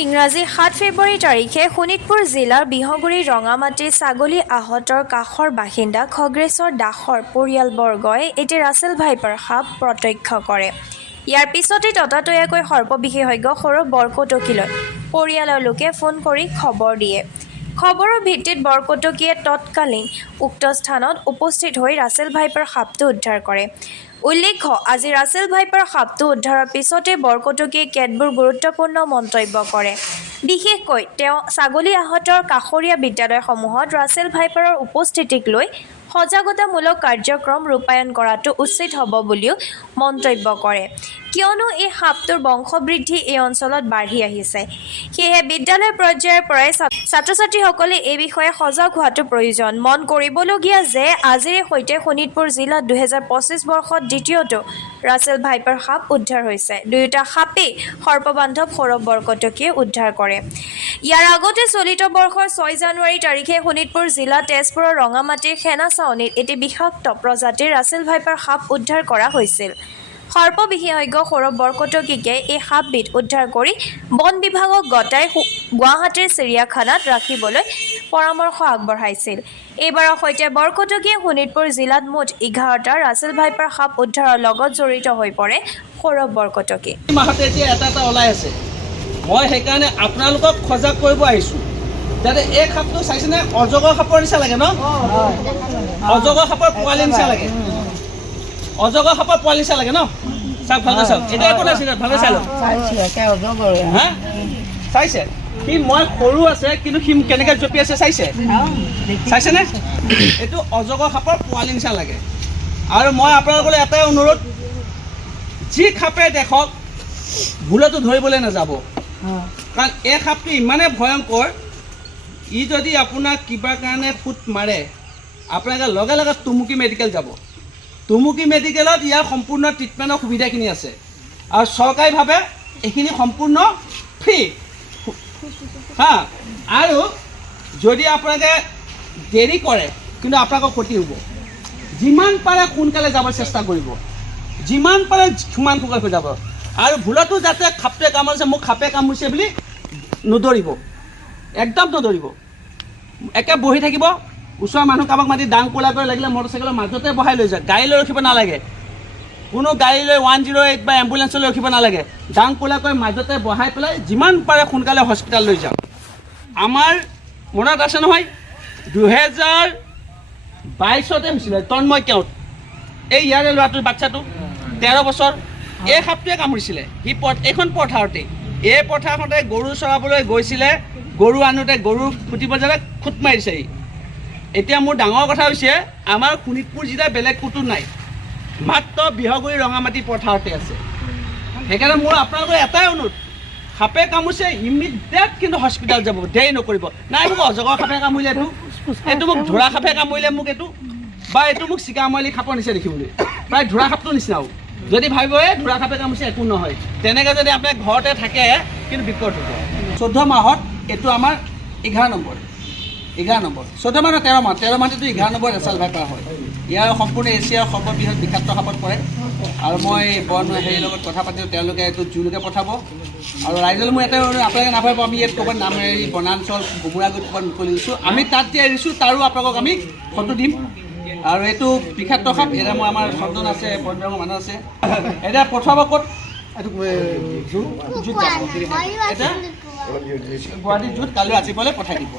ইংৰাজী ৭ ফেব্ৰুৱাৰী তাৰিখে শোণিতপুৰ জিলাৰ বিহগুৰি ৰঙামাটিৰ ছাগলী আহতৰ কাষৰ বাসিন্দা খগেশ্বৰ দাসৰ পৰিয়ালবৰ্গই এটি ৰাছেল ভাইপাৰ সাপ প্ৰত্যক্ষ কৰে। ইয়াৰ পিছতে ততাতৈয়াকৈ সৰ্প বিশেষজ্ঞ সৌৰভ বৰকটকীলৈ পৰিয়ালৰ লোকে ফোন কৰি খবৰ দিয়ে। খবৰৰ ভিত্তিত বৰকটকীয়ে তৎকালীন উক্ত স্থানত উপস্থিত হৈ ৰাছেল ভাইপাৰ সাপটো উদ্ধাৰ কৰে। উল্লেখ্য, আজি ৰাছেল ভাইপাৰ সাপটো উদ্ধাৰৰ পিছতে বৰকটকীয়ে কেতবোৰ গুৰুত্বপূৰ্ণ মন্তব্য কৰে। বিশেষকৈ তেওঁ ছাগলী আহতৰ কাষৰীয়া বিদ্যালয়সমূহত ৰাছেল ভাইপাৰৰ উপস্থিতিক লৈ সজাগতামূলক কাৰ্যক্ৰম ৰূপায়ণ কৰাটো উচিত হ'ব বুলিও মন্তব্য কৰে। কিয়নো এই সাপটোৰ বংশবৃদ্ধি এই অঞ্চলত বাঢ়ি আহিছে। সেয়েহে বিদ্যালয় পৰ্যায়ৰ পৰাই ছাত্ৰ-ছাত্ৰীসকলে এই বিষয়ে সজাগ হোৱাটো প্ৰয়োজন। মন কৰিবলগীয়া যে আজিৰে সৈতে শোণিতপুৰ জিলাত ২০২৫ বৰ্ষত দ্বিতীয়টো ৰাছেল ভাইপাৰ সাপ উদ্ধাৰ হৈছে। দুয়োটা সাপেই সৰ্পবান্ধৱ সৌৰভ বৰকটকীয়ে উদ্ধাৰ কৰে। ইয়াৰ আগতে চলিত বৰ্ষৰ ৬ জানুৱাৰী তাৰিখে শোণিতপুৰ জিলা তেজপুৰৰ ৰঙামাটিৰ সেনা ছাউনীত এটি বিষাক্ত প্ৰজাতিৰ ৰাছেল ভাইপাৰ সাপ উদ্ধাৰ কৰা হৈছিল। সৰ্প বিশেষজ্ঞ সৌৰভ বৰকটকীকে এই সাপবিধ উদ্ধাৰ কৰি বন বিভাগক গতাই গুৱাহাটীৰ চিৰিয়াখানাত ৰাখিবলৈ পৰামৰ্শ আগবঢ়াইছিল। এইবাৰৰ সৈতে বৰকটকীয়ে শোণিতপুৰ জিলাত মুঠ ১১টা ৰাছেল ভাইপাৰ সাপ উদ্ধাৰৰ লগত জড়িত হৈ পৰে সৌৰভ বৰকটকী। মাহতে এতিয়া এটা ওলাই আছে। মই সেইকাৰণে আপোনালোকক সজাগ কৰিব আহিছোঁ যাতে এই সাপটো চাইছেনে, অজগৰ সাপৰ নিচা লাগে ন? অজগৰ সাপৰ পোৱালি নিচা লাগে। অজগৰ সাপৰ পোৱালি নিচা লাগে ন? চাওক ভালকৈ চাওক। এতিয়া একো নাই, ভালকৈ চাই লওক। হা চাইছে? সি মই সৰু আছে কিন্তু সি কেনেকৈ জঁপি আছে চাইছে? চাইছেনে? এইটো অজগৰ সাপৰ পোৱালি নিচা লাগে। আৰু মই আপোনালোকলৈ এটাই অনুৰোধ, যি সাপে দেখক ভুলতো ধৰিবলৈ নাযাব। কাৰণ এই সাপটো ইমানেই ভয়ংকৰ, ই যদি আপোনাক কিবা কাৰণে ফুট মাৰে আপোনালোকে লগে লগে টুমুকি মেডিকেল যাব। টুমুকি মেডিকেলত ইয়াৰ সম্পূৰ্ণ ট্ৰিটমেণ্টৰ সুবিধাখিনি আছে আৰু চৰকাৰীভাৱে এইখিনি সম্পূৰ্ণ ফ্ৰী। হা, আৰু যদি আপোনালোকে দেৰি কৰে কিন্তু আপোনালোকৰ ক্ষতি হ'ব। যিমান পাৰে সোনকালে যাবলৈ চেষ্টা কৰিব, যিমান পাৰে সিমান সোনকালে যাব। আৰু ভুলতো যাতে সাপটোৱে কামুৰিছে, মোক সাপে কামুৰিছে বুলি নদৌৰিব, একদম নদৌৰিব। একে বহি থাকিব, ওচৰৰ মানুহ কাৰোবাক মাতি ডাং কোলা কৰি লাগিলে মটৰচাইকেলৰ মাজতে বহাই লৈ যায়। গাড়ী লৈ ৰখিব নালাগে, কোনো গাড়ী লৈ 108 বা এম্বুলেঞ্চলৈ ৰখিব নালাগে। ডাং কোলাকৈ মাজতে বহাই পেলাই যিমান পাৰে সোনকালে হস্পিটেল লৈ যাওক। আমাৰ মনত আছে নহয়, 2022তে হৈছিলে তন্ময় কেওট, এই ইয়াৰে ল'ৰাটোৰ বাচ্চাটো 13 বছৰ, এই সাপটোৱে কামুৰিছিলে। সি এইখন পথাৰতে, এই পথাৰখনতে গৰু চৰাবলৈ গৈছিলে, গৰু আনোতে গৰু খুটিব যাতে খুট মাৰিছে। এতিয়া মোৰ ডাঙৰ কথা হৈছে, আমাৰ শোণিতপুৰ জিলাৰ বেলেগ ক'তো নাই, মাত্ৰ বিহগুৰি ৰঙামাটি পথাৰতে আছে। সেইকাৰণে মোৰ আপোনালোকৰ এটাই অনুৰোধ, সাপে কামুৰিছে ইমিডিয়েট কিন্তু হস্পিটেল যাব, দেৰি নকৰিব। নাই মোক অজগৰ সাপে কামুৰিলে, এইটো মোক ধোৰা সাপে কামুৰিলে, মোক এইটো বা এইটো মোক চিকামৰালি সাপৰ নিচিনা দেখিবলৈ, প্ৰায় ধোৰা সাপটোৰ নিচিনাও। যদি ভাবিব এই ধোৰা সাপে কামুৰিছে একো নহয়, তেনেকৈ যদি আপোনাৰ ঘৰতে থাকে কিন্তু বিপদ হ'ব। 14 মাহত এইটো আমাৰ 11 নম্বৰ, 14 মাহ 13 মাহ, 13 মাহটো 11 নম্বৰ ৰাছেল ভাইপাৰ হয়। ইয়াৰ সম্পূৰ্ণ এছিয়াৰ সৰ্ববৃহৎ বিষাক্ত সাপত পৰে। আৰু মই বন হেৰিৰ লগত কথা পাতিলোঁ, তেওঁলোকে এইটো জুলৈকে পঠাব। আৰু ৰাইজলৈ মই এটাই আপোনালোকে নাভাবিব আমি ইয়াত ক'ৰবাত নামেৰি বনাঞ্চল কোমোৰাগুৰিত ক'ৰবাত মুকলি দিছোঁ, আমি তাত যে এৰিছোঁ তাৰো আপোনালোকক আমি ফটো দিম। আৰু এইটো বিষাক্ত সাপ, এতিয়া মই আমাৰ সন্তান আছে, বনবিভাগৰ মানুহ আছে, এতিয়া পঠাব ক'ত? এইটো জুত যাব, এতিয়া গুৱাহাটী জুত কালি ৰাতিপুৱালৈ পঠাই দিব।